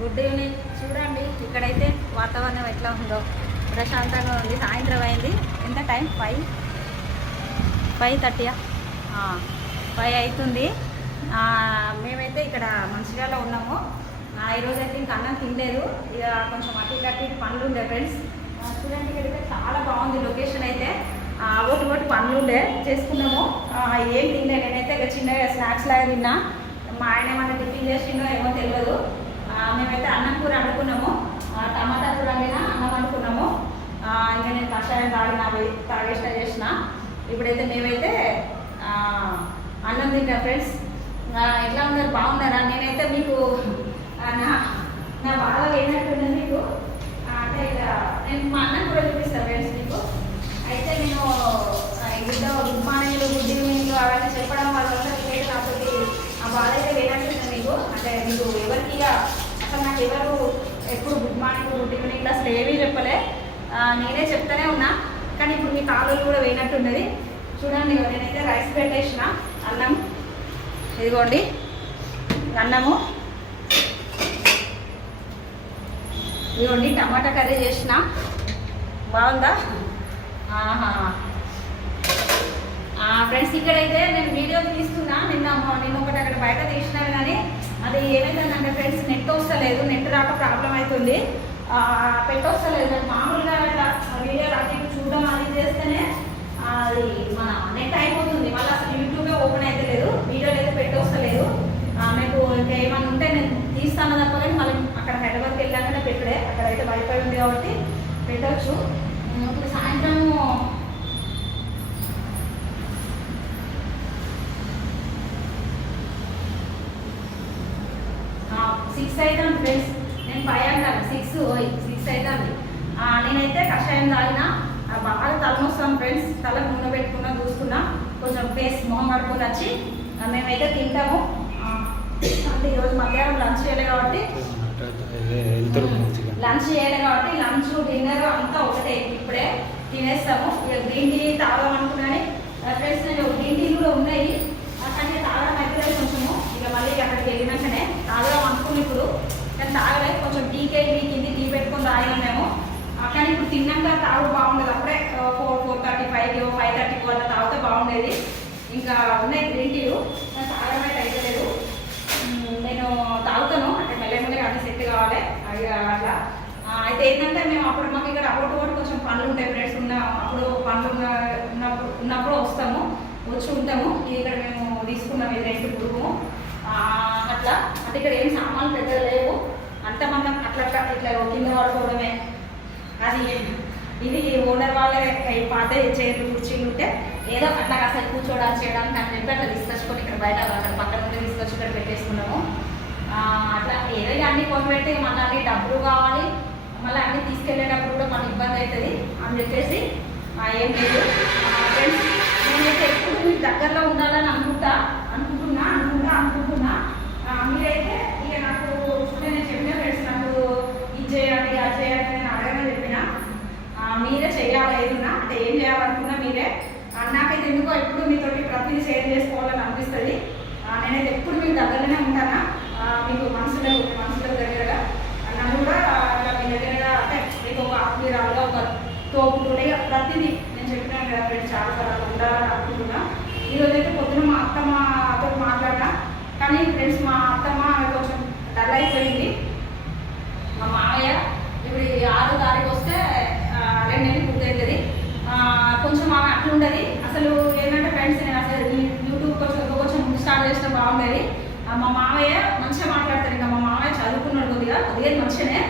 Good evening. చూడండి ఇక్కడైతే వాతావరణం ఎట్లా ఉందో, ప్రశాంతంగా ఉంది. సాయంత్రం అయింది. ఎంత టైం? 5:30 5 అవుతుంది. మేమైతే ఇక్కడ మంచిర్యాలలో ఉన్నాము. ఈరోజు అయితే ఇంకా అన్నం తినలేదు. ఇక కొంచెం అటు పనులు ఉండే ఫ్రెండ్స్. చూడండి ఇక్కడైతే చాలా బాగుంది లొకేషన్ అయితే. ఒకటి పనులు ఉండే చేసుకున్నాము. ఏం తినలే నేనైతే. ఇక చిన్నగా స్నాక్స్ లాగా తిన్నా. మా ఆయన ఏమన్నా టిఫిన్ చేసిందో ఏమో తెలియదు. మేమైతే అన్నం కూర వండుకున్నాము. టమాటా కూర వండినా, అన్నం వండుకున్నాము. ఇంకా నేను కషాయం తాగేసిన చేసిన. ఇప్పుడైతే మేమైతే అన్నం తింటాం ఫ్రెండ్స్. ఎట్లా ఉన్నారు? బాగున్నారా? నేనైతే మీకు నా బాధ ఏంటంటున్నాను మీకు. అంటే ఇక నేను మా అన్నం కూడా చూపిస్తాను ఫ్రెండ్స్ మీకు. అయితే నేను గుడ్ మార్నింగ్, గుడ్ ఈవినింగ్ అవన్నీ చెప్పడం వల్ల మీకైతే నాతో ఆ బాధ అయితే లేనట్టుంటుంది మీకు. అంటే మీకు ఎవరికి అసలు నాకు ఎవరు ఎప్పుడు గుడ్ మార్నింగ్, గుడ్ ఈవినింగ్ ఇట్లా అసలు ఏమీ చెప్పలే. నేనే చెప్తానే ఉన్నా. కానీ ఇప్పుడు మీ కాళ్ళు కూడా వేయనట్టున్నది. చూడండి నేనైతే రైస్ పెట్టేసిన. అన్నం ఇదిగోండి, అన్నము ఇదిగోండి. టమాటా కర్రీ చేసిన. బాగుందా? ఫ్రెండ్స్ ఇక్కడైతే నేను వీడియో తీస్తున్నా. నిన్న ఒకటి అక్కడ బయట తీసినాను, కానీ అది ఏమైందంటే ఫ్రెండ్స్ నెట్ వస్తలేదు. నెట్ రాక ప్రాబ్లం అవుతుంది. పెట్టొస్తలేదు. నాకు మామూలుగా అట్లా వీడియో అటు చూడడం అది చేస్తేనే అది మన నెట్ అయిపోతుంది. మళ్ళీ అసలు యూట్యూబే ఓపెన్ అయితే లేదు. వీడియోలు అయితే పెట్టొస్తలేదు. మీకు ఇంకా ఏమైనా ఉంటే నేను తీస్తాను తప్ప, కానీ మళ్ళీ అక్కడ హైదరాబాద్కి వెళ్ళాకనే పెట్టడే. అక్కడైతే వైఫై ఉంది కాబట్టి పెట్టవచ్చు. ఇప్పుడు సాయంత్రము 6 అవుతాను ఫ్రెండ్స్. నేను 5 అంటాను, 6 అవుతాను. నేనైతే కషాయం తాగిన. బాగా తలనొస్తాను ఫ్రెండ్స్. తలకు నూనె పెట్టుకున్నా, చూసుకున్నా, కొంచెం ఫేస్ మొహం కడుకొని వచ్చి మేమైతే తింటాము. అంటే ఈరోజు మధ్యాహ్నం లంచ్ చేయలేదు కాబట్టి లంచ్ డిన్నర్ అంతా ఒకటే. ఇప్పుడే తినేస్తాము. ఇక గ్రీన్ టీ తాగడం అనుకున్నాను ఫ్రెండ్స్. నేను గ్రీన్ టీ కూడా ఉన్నాయి, కానీ తాగడం అయితే కొంచెము. ఇక మళ్ళీ అక్కడికి వెళ్ళినాకనే తాగడం అనుకుని ఇప్పుడు, కానీ తాగలే. కొంచెం టీకే కింది టీ పెట్టుకొని తాగినాం మేము. కానీ ఇప్పుడు తిన్నాక తాగు బాగుండేది. అప్పుడే 4:35 5:30 అట్లా తాగితే బాగుండేది. ఇంకా ఉన్నాయి గ్రీన్ టీలు, తాగడం అయితే అయితలేదు. నేను తాగుతాను అంటే మెల్లమెల్లగా అన్ని సెట్ కావాలి అట్లా. అయితే ఏంటంటే మేము అప్పుడు మాకు ఇక్కడ అప్పుడు కొంచెం పనులు ఉంటాయి ఫ్రెండ్స్. అప్పుడు పనులు ఉన్నప్పుడు వస్తాము, వచ్చి ఉంటాము. ఇక్కడ మేము తీసుకున్నాము ఇది రెంట్ గురుము అట్లా. అంటే ఇక్కడ ఏం సామాన్లు పెద్దగా లేవు. అంత మనం అట్లా ఇట్లా కింద పడుకోవడమే. అది ఇది ఓనర్ వాళ్ళే పాత చైర్లు కుర్చీలు ఉంటే ఏదో అట్లా కాసేపు కూర్చోవడానికి చేయడానికి అని చెప్పి అట్లా తీసుకొచ్చుకొని ఇక్కడ బయట అక్కడ పక్కన ఉంటే తీసుకొచ్చి ఇక్కడ పెట్టేసుకున్నాము. అట్లా ఏదో అన్ని కొని పెట్టి మళ్ళీ అన్ని డబ్బులు కావాలి, మళ్ళీ అన్నీ తీసుకెళ్ళేటప్పుడు కూడా మనకు ఇబ్బంది అవుతుంది అని చెప్పేసి ఏం లేదు ఫ్రెండ్స్. నేనైతే ఎప్పుడు మీకు దగ్గరలో ఉండాలని అనుకుంటున్నా. మీరైతే ఇక నాకు నేను చెప్పిన ఫ్రెండ్స్, నాకు ఇది చేయాలి అది చేయాలి నేను అడగమని చెప్పిన. మీరే చేయాలి. ఏదున్నా అంటే ఏం చేయాలనుకున్నా మీరే. నాకైతే ఎందుకో ఎప్పుడు మీతోటి ప్రతిదీ షేర్ చేసుకోవాలని అనిపిస్తుంది. నేనైతే ఎప్పుడు మీకు దగ్గరలోనే ఉంటానా. మీకు మనసులో దగ్గరగా నన్ను కూడా మీ దగ్గరగా అంటే మీకు ఒక ఆత్మీయురాలుగా, ఒక తోపుడుగా ప్రతిదీ నేను చెప్పినాను కదా ఫ్రెండ్స్. చాలా ఉండాలని అనుకుంటున్నా. ఈరోజైతే పొద్దున మా అత్తమ్మతో మాట్లాడినా, కానీ ఫ్రెండ్స్ మా అత్తమ్మ కొంచెం డల్ అయిపోయింది. మా మామయ్య ఇప్పుడు 6వ తారీఖు వస్తే 2 నెలలు పూర్తవుతుంది. కొంచెం ఆమె అట్లుండదు. అసలు ఏంటంటే ఫ్రెండ్స్, నేను అసలు యూట్యూబ్ కొంచెం స్టార్ట్ చేసిన బాగుండేది. మా మామయ్య మంచిగా మాట్లాడతారు. ఇంకా మా మామయ్య చదువుకున్నాడు కొద్దిగా మంచిగానే.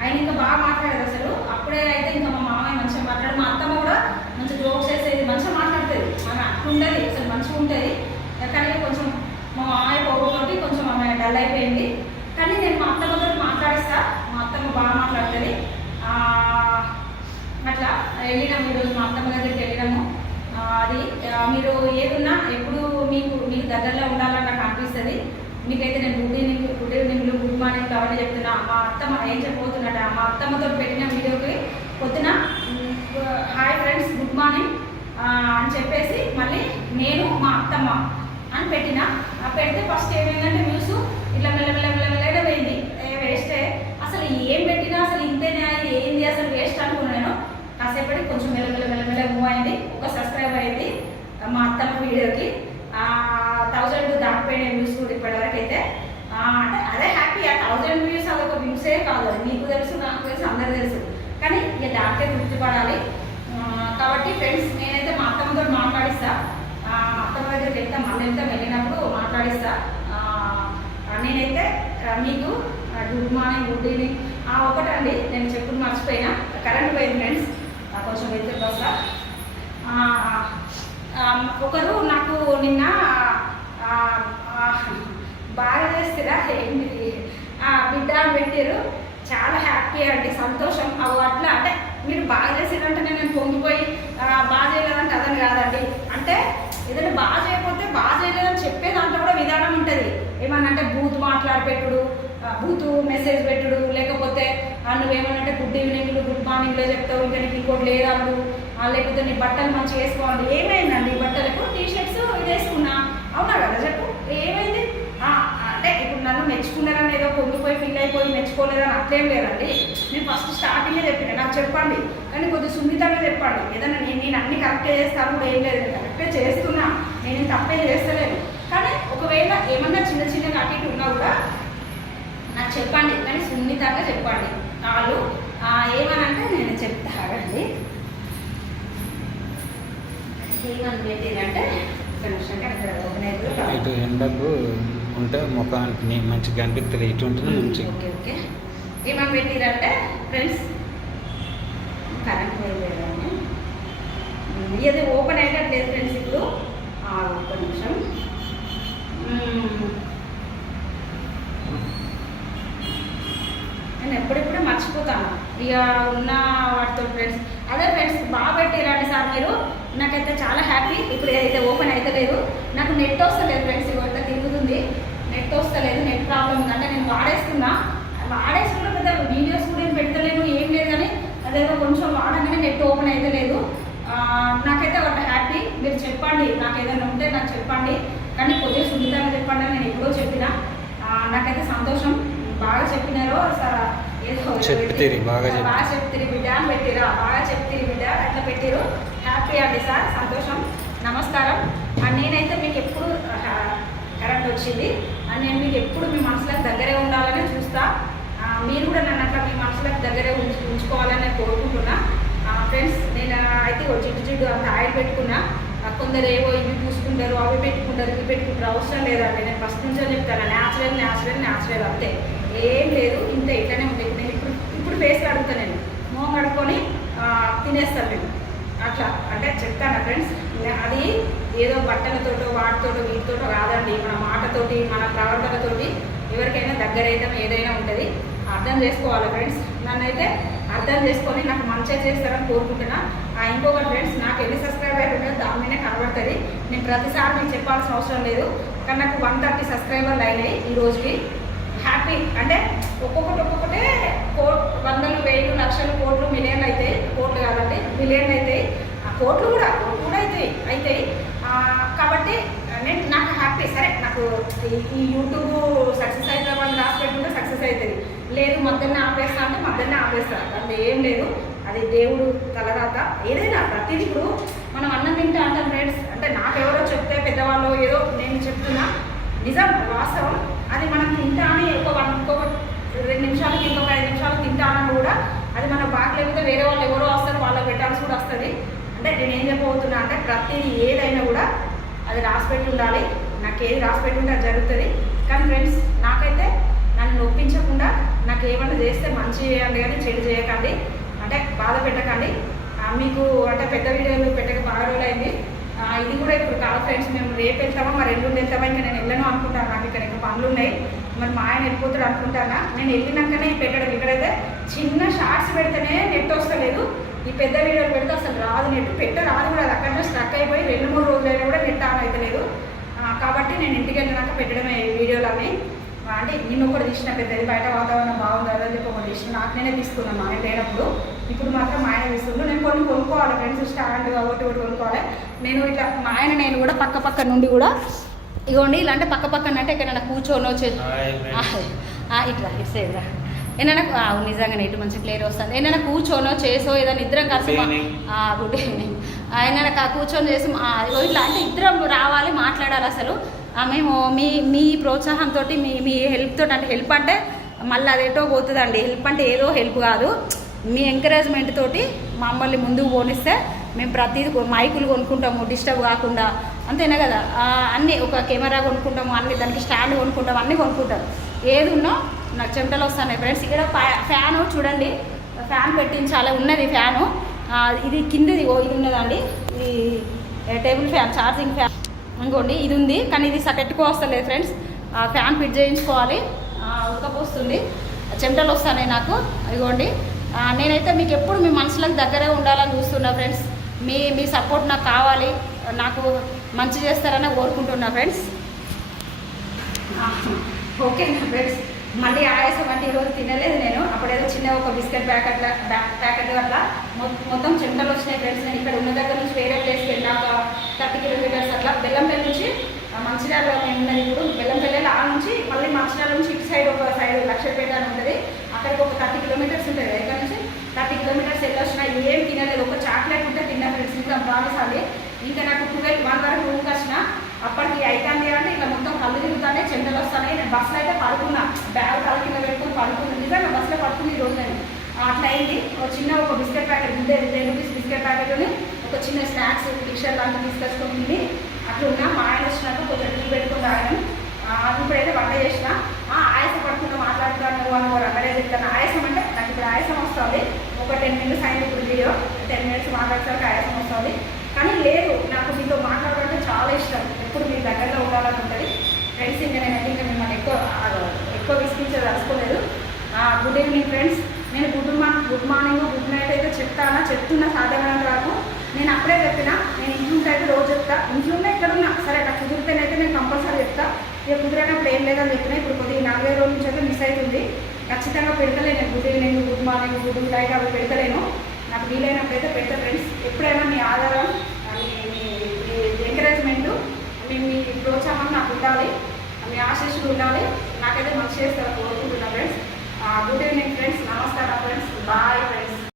ఆయన ఇంకా బాగా మాట్లాడేది అసలు. అప్పుడే అయితే ఇంకా మా మామయ్య మంచిగా మాట్లాడు. మా అత్తమ్మ కూడా మంచిగా జోక్స్ చేసేది, మంచిగా మాట్లాడుతుంది. ఆమె అట్లుండదు అసలు, మంచిగా ఉంటుంది. కానీ కొంచెం మా మామయ్య పోగొట్టి కొంచెం ఆమె డల్ అయిపోయింది. కానీ నేను మా అత్తమ్మతో మాట్లాడిస్తా. మా అత్తమ్మ బాగా మాట్లాడుతుంది. అట్లా వెళ్ళినాము ఈరోజు మా అత్తమ్మ దగ్గరికి వెళ్ళినాము. అది మీరు ఏదున్నా ఎప్పుడు మీకు దగ్గరలో ఉండాలని నాకు అనిపిస్తుంది. మీకైతే నేను గుడ్ ఈవినింగ్ గుడ్ మార్నింగ్ కాబట్టి చెప్తున్నా. మా అత్తమ్మ ఏం చెప్పబోతున్నట్ట, మా అత్తమ్మతో పెట్టిన వీడియోకి పొద్దున హాయ్ ఫ్రెండ్స్ గుడ్ మార్నింగ్ అని చెప్పేసి మళ్ళీ నేను మా అత్తమ్మ అని పెట్టిన. పెడితే ఫస్ట్ ఏమైందంటే వ్యూస్ ఇట్లా మెల్లమెల్లగా పోయింది. వేస్తే కొంచెం మెల్లమెల్ల మూవ్ అయింది. ఒక సబ్స్క్రైబర్ అయింది మా అత్తమ్మ వీడియోకి. 1000 దాటిపోయిన వ్యూస్ కూడా ఇప్పటివరకు అయితే. అంటే అదే హ్యాపీ. ఆ 1000 వ్యూస్ అదొక వ్యూసే కాదు, అది మీకు తెలుసు, నాకు తెలుసు, అందరూ తెలుసు. కానీ ఇక దాటితే తృప్తిపడాలి. కాబట్టి ఫ్రెండ్స్, నేనైతే మా అత్తమ్మతో మాట్లాడిస్తా. అత్తమ్మ దగ్గరికి వెళ్తా, మళ్ళీ వెళ్ళినప్పుడు మాట్లాడిస్తా. నేనైతే మీకు గుడ్ మార్నింగ్, గుడ్ ఈవినింగ్. ఒకటండి, నేను చెప్పులు మర్చిపోయినా, కరెంట్ పోయింది ఫ్రెండ్స్, కొంచెం వెళ్తే వస్తా. ఒకరు నాకు నిన్న బాగా చేస్తారా ఏంటిది బిడ్డ పెట్టారు. చాలా హ్యాపీ అండి, సంతోషం. అట్లా అంటే మీరు బాగా చేసిరంటే నేను పొంగిపోయి బాగా చేయలేదంటే అదని కాదండి. అంటే ఏదైనా బాగా చేయకపోతే బాగా చేయలేదని చెప్పే దాంట్లో కూడా విధానం ఉంటుంది. ఏమన్నా అంటే బూత్ మాట్లాడిపెట్టుడు, బూత్ మెసేజ్ పెట్టుడు, లేకపోతే నువ్వేమనంటే గుడ్ ఈవినింగ్లు, గుడ్ మార్నింగ్లో చెప్తావు, ఇంకా నీకు ఇంకోటి లేదప్పుడు, లేకపోతే నీ బట్టలు మంచిగా వేసుకోవాలి. ఏమైందండి బట్టలకు? టీషర్ట్స్ ఇది వేసుకున్నా, అవునా కదా చెప్పు, ఏమైంది? అంటే ఇప్పుడు నన్ను మెచ్చుకున్నారని ఏదో పొంగిపోయి ఫీల్ అయిపోయి మెచ్చుకోలేదని అట్లేం లేదండి. నేను ఫస్ట్ స్టార్టింగే చెప్పిన, నాకు చెప్పండి, కానీ కొద్దిగా సున్నితంగా చెప్పండి. ఏదన్నా నేను అన్ని కరెక్టే చేస్తాను కూడా ఏం లేదు, కరెక్టే చేస్తున్నా, నేను తప్పేం చేస్తలేను. కానీ ఒకవేళ ఏమన్నా చిన్నగా అటు ఇటు ఉన్నా కూడా నాకు చెప్పండి, కానీ సున్నితంగా చెప్పండి. వాళ్ళు ఏమనంటే నేను చెప్తానండి. ఏమని పెట్టేదంటే ఇటు ఎండకు ఉంటే ముఖానికి మంచిగా అనిపిస్తుంది, ఇటు ఉంటుంది మంచిగా. Okay okay. ఏమని పెట్టిరంటే ఫ్రెండ్స్, కరెంట్ పోయలేదండి, ఇది ఓపెన్ అయ్యేటట్లేదు ఫ్రెండ్స్. ఇప్పుడు ఒక్క నిమిషం. నేను ఎప్పుడెప్పుడే మర్చిపోతాను ఇక ఉన్న వాటితో ఫ్రెండ్స్. అదే ఫ్రెండ్స్, బాగా పెట్టిరండి సార్ మీరు, నాకైతే చాలా హ్యాపీ. ఇప్పుడు ఏదైతే ఓపెన్ అయితే లేదు, నాకు నెట్ వస్తలేదు ఫ్రెండ్స్. ఇవంతా తిరుగుతుంది, నెట్ వస్తలేదు, నెట్ ప్రాబ్లం ఉంది. అంటే నేను వాడేస్తున్నా పెద్ద వీడియోస్ కూడా ఏం పెడతలేను, ఏం లేదు. కానీ అదేదో కొంచెం వాడగానే నెట్ ఓపెన్ అయితే లేదు. నాకైతే ఒక హ్యాపీ. మీరు చెప్పండి, నాకు ఏదైనా ఉంటే నాకు చెప్పండి, కానీ కొద్దిగా సున్నితంగా చెప్పండి అని నేను ఎప్పుడో చెప్పిన. నాకైతే సంతోషం. బాగా చెప్పినారో ఏదో బాగా చెప్తిరి బిడ్డ అని పెట్టిరా, బాగా చెప్తిరి బిడ్డ అట్లా పెట్టిరు. హ్యాపీ అండి సార్, సంతోషం, నమస్కారం. నేనైతే మీకు ఎప్పుడు కరెంట్ వచ్చింది అని నేను మీకు ఎప్పుడు మీ మనసులకు దగ్గరే ఉండాలని చూస్తా. మీరు కూడా నన్ను అట్లా మీ మనసులకు దగ్గరే ఉంచుకోవాలని నేను కోరుకుంటున్నా ఫ్రెండ్స్. నేను అయితే జిడ్డు అంత ఆయిల్ పెట్టుకున్నా. కొందరు ఏవో ఇవి పూసుకుంటారు, అవి పెట్టుకుంటారు, ఇవి పెట్టుకుంటారు. అవసరం లేదండి, నేను ఫస్ట్ నుంచో చెప్తాను, న్యాచురల్ అంతే, ఏం లేదు. ఇంత ఇట్లనే ఉంటుంది. నేను ఇప్పుడు ఫేస్ కడుగుతాను, నేను మొహం కడుక్కొని తినేస్తాను నేను అట్లా. అంటే చెప్తాను ఫ్రెండ్స్, అది ఏదో బట్టలతోటో వాటితోటో వీటితోటో కాదండి, మన మాటతోటి మన ప్రవర్తనతోటి ఎవరికైనా దగ్గరైతే ఏదైనా ఉంటుంది. అర్థం చేసుకోవాలి ఫ్రెండ్స్. నన్నైతే అర్థం చేసుకొని నాకు మంచిగా చేస్తారని కోరుకుంటున్నా. ఇంకొకటి ఫ్రెండ్స్, నాకు ఎన్ని సబ్స్క్రైబర్ ఉంటుందో దాని మీదే కనబడుతుంది. నేను ప్రతిసారి మీకు చెప్పాల్సిన అవసరం లేదు. కానీ నాకు 130 సబ్స్క్రైబర్లు అయినాయి ఈ రోజుకి. హ్యాపీ. అంటే ఒక్కొక్కటే వందలు, వేలు, లక్షలు, కోట్లు, మిలియన్లు అవుతాయి. కోట్లు కాదండి, మిలియన్లు అవుతాయి. కోట్లు కూడా అవుతాయి. కాబట్టి నాకు హ్యాపీ. సరే, నాకు ఈ యూట్యూబ్ సక్సెస్ అయితే వాళ్ళు రాసి పెట్టుకుంటే సక్సెస్ అవుతుంది. లేదు మధ్యలో ఆపేస్తా అంటే మధ్యలో ఆపేస్తారు, అది ఏం లేదు. అది దేవుడు తలరాత. ఏదైనా ప్రతిదీ ఇప్పుడు మనం అన్నం తింటా అంటాం ఫ్రెండ్స్. అంటే నాకెవరో చెప్తే పెద్దవాళ్ళు ఏదో నేను చెప్తున్నా, నిజం, వాస్తవం. అది మనం తింటా అని ఇంకొక 2 నిమిషాలకి, ఇంకొక 5 నిమిషాలు తింటా అని కూడా అది మనకు బాగలేకపోతే వేరే వాళ్ళు ఎవరో వస్తారు, వాళ్ళకి పెట్టాల్సి కూడా వస్తుంది. అంటే నేనేం చెప్పబోతున్నా అంటే ప్రతిదీ ఏదైనా కూడా అది రాసిపెట్టి ఉండాలి. నాకు ఏది రాసిపెట్టి ఉంటే అది జరుగుతుంది. కానీ ఫ్రెండ్స్, నాకైతే నన్ను నొప్పించకుండా నాకు ఏమన్నా చేస్తే మంచి చేయండి, కానీ చెడు చేయకండి, అంటే బాధ పెట్టకండి. మీకు అంటే పెద్ద వీడియోలు పెట్టక బాగా రోజులైంది. ఇది కూడా ఇప్పుడు కాదు ఫ్రెండ్స్. మేము రేపు వెళ్తామా, మరి ఎల్లుండి వెళ్తామా, ఇంకా నేను వెళ్ళను అనుకుంటాను. నాకు ఇక్కడ ఇంకా పనులు ఉన్నాయి. మరి మా ఆయన వెళ్ళిపోతాడు అనుకుంటానా. నేను వెళ్ళినాకనే పెట్టడం. ఇక్కడైతే చిన్న షార్ట్స్ పెడితేనే నెట్ వస్తలేదు. ఈ పెద్ద వీడియోలు పెడితే అసలు రాదు, నెట్ రాదు కూడా. అది అక్కడనే స్ట్రక్ అయిపోయి 2-3 రోజులైనా కూడా నెట్ ఆన్ అవుతలేదు. కాబట్టి నేను ఇంటికి వెళ్ళినాక పెట్టడమే వీడియోలు అన్నీ. అంటే నిన్ను ఒకటి తీసిన పెద్దది, బయట వాతావరణం బాగుంది అని చెప్పి ఒకటి తీసిన. నాకు నేనే తీసుకున్నాను మా ఆయన లేనప్పుడు. ఇప్పుడు మాత్రం మా ఆయన తీసుకుంటూ నేను కొన్ని కొనుక్కోవాలి ఫ్రెండ్స్, స్టాండ్ ఒకటి కొనుక్కోవాలి. నేను ఇట్లా మా ఆయన నేను కూడా పక్క నుండి కూడా ఇగోండి ఇలాంటి పక్కన అంటే ఎక్కడైనా కూర్చోనో ఇట్లా ఇట్లా ఏమైనా నిజంగా నెట్ మంచి క్లియర్ వస్తుంది. ఏమైనా కూర్చోనో చేసో ఏదైనా ఇద్దరం కలిసి గుడ్ ఈవినింగ్ ఏమైనా కూర్చొని చేసి ఇట్లా అంటే ఇద్దరం రావాలి, మాట్లాడాలి. అసలు మేము మీ ప్రోత్సాహంతో మీ హెల్ప్ తోటి, అంటే హెల్ప్ అంటే మళ్ళీ అదేటో పోతుందండి. హెల్ప్ అంటే ఏదో హెల్ప్ కాదు, మీ ఎంకరేజ్మెంట్ తోటి మమ్మల్ని ముందుకు పోనిస్తే మేము ప్రతిదీ మైకులు కొనుక్కుంటాము డిస్టర్బ్ కాకుండా, అంతేనా కదా. అన్నీ ఒక కెమెరా కొనుక్కుంటాము, అన్ని దానికి స్టాండ్ కొనుక్కుంటాము, అన్నీ కొనుక్కుంటాము. ఏది ఉన్నా నాకు చెమటలు వస్తున్నాయి ఫ్రెండ్స్. ఇక్కడ ఫ్యాను చూడండి, ఫ్యాన్ పెట్టించాలి ఉన్నది ఫ్యాను. ఇది కిందది ఇది ఉన్నదండి, ఇది టేబుల్ ఫ్యాన్, ఛార్జింగ్ ఫ్యాన్ ఇంకోండి ఇది ఉంది. కానీ ఇది పెట్టుకోవస్తలేదు ఫ్రెండ్స్. ఫ్యాన్ ఫిట్ చేయించుకోవాలి. ఉడకపోస్తుంది, చెమటలు వస్తున్నాయి నాకు. ఇదిగోండి నేనైతే మీకు ఎప్పుడు మీ మనసులకు దగ్గరే ఉండాలని చూస్తున్నా ఫ్రెండ్స్. మీ సపోర్ట్ నాకు కావాలి, నాకు మంచి చేస్తారని కోరుకుంటున్నా ఫ్రెండ్స్. ఓకేనా ఫ్రెండ్స్. మళ్ళీ ఆయాసం అంటే ఈరోజు తినలేదు నేను. అప్పుడేదో చిన్న ఒక బిస్కెట్ ప్యాకెట్ అట్లా మొత్తం చెమటలు వచ్చినాయి ఫ్రెండ్స్. నేను ఇక్కడ ఉన్న దగ్గర నుంచి వేరే ప్లేస్కి వెళ్ళాక 30 కిలోమీటర్స్ అట్లా బెల్లంపల్లి నుంచి మంచిర్యాలలో మేము ఉన్నది ఇప్పుడు. బెల్లంపల్లి ఆ నుంచి మళ్ళీ మంచిర్యాల నుంచి ఇటు సైడ్ ఒక సైడ్ లక్షపేట అని ఉంటుంది, అక్కడికి ఒక 30 కిలోమీటర్స్ ఉంటుంది. ఇక్కడ నుంచి 30 కిలోమీటర్స్ వెళ్ళొచ్చినా ఏం తినలేదు. ఒక చాక్లెట్ ఉంటే తిన్నా ఫ్రెండ్స్. ఇంకా బాగాసాలి. ఇంకా నాకు 12 వరకు రూమ్కి వచ్చిన అప్పటికి అవుతుంది అంటే ఇట్లా మొత్తం కళ్ళు తిరుగుతానే, చెమటలు వస్తానే. నేను బస్సులో అయితే పడుకున్నా, బ్యాగ్ కళ్ళు కింద పెట్టుకుని పడుకున్నాను. నిజంగా బస్సులో పడుకుని ఈరోజు నేను అట్లా అయింది. ఒక బిస్కెట్ ప్యాకెట్ ఉంటే 10 రూపీస్ బిస్కెట్ ప్యాకెట్ని ఒక చిన్న స్నాక్స్ పిక్చర్ లాంటివి తీసుకొచ్చుకుంటుంది. అట్లా ఉన్నా. మా ఆయన వచ్చినాక కొంచెం టీ పెట్టుకుని తాగాను. ఇప్పుడైతే వంట చేసిన. ఆయాసం పడుకుంటూ మాట్లాడుతున్నాను అని అక్కడే చెప్తాను. ఆయాసం అంటే నాకు ఇప్పుడు ఆయాసం వస్తుంది. ఒక 10 మినిట్స్ అయింది ఇప్పుడు వీడియో. 10 మినిట్స్ మాట్లాడేసరికి ఆయాసం వస్తుంది. కానీ లేదు, నాకు మీతో మాట్లాడాలంటే చాలా ఇష్టం. ఎప్పుడు మీ దగ్గరలో ఉండాలని ఉంటుంది ఫ్రెండ్స్. ఇంకా నేనైతే ఇంకా మిమ్మల్ని ఎక్కువ విసిగించదలుచుకోలేదు. Good evening friends. నేను గుడ్ మార్నింగ్ గుడ్ నైట్ అయితే చెప్తున్నా సాధ్యమైనంత వరకు. నేను అప్పుడే చెప్పినా, నేను ఇంట్లో అయితే రోజు చెప్తా. ఇంట్లో ఎక్కడున్నా సరే, అట్లా కుదిరితేనైతే నేను కంపల్సరీ చెప్తా. ఇక కుదిరైనప్పుడు ఏం లేదని చెప్పినా. ఇప్పుడు కొద్దిగా 40 రోజుల నుంచి అయితే మిస్ అవుతుంది. ఖచ్చితంగా పెడతలేను నేను good evening good morning good night అవి పెడతలేను. నాకు వీలైనప్పుడు అయితే పెడతా ఫ్రెండ్స్. ఎప్పుడైనా మీ ఆధారం, మీ ఎంకరేజ్మెంట్, మీ ప్రోత్సాహం నాకు ఉండాలి, మీ ఆశీస్సులు ఉండాలి. నాకైతే మంచి చేస్తారు కోరుకుంటున్నా ఫ్రెండ్స్. Good evening friends. నమస్కారం ఫ్రెండ్స్. Bye friends.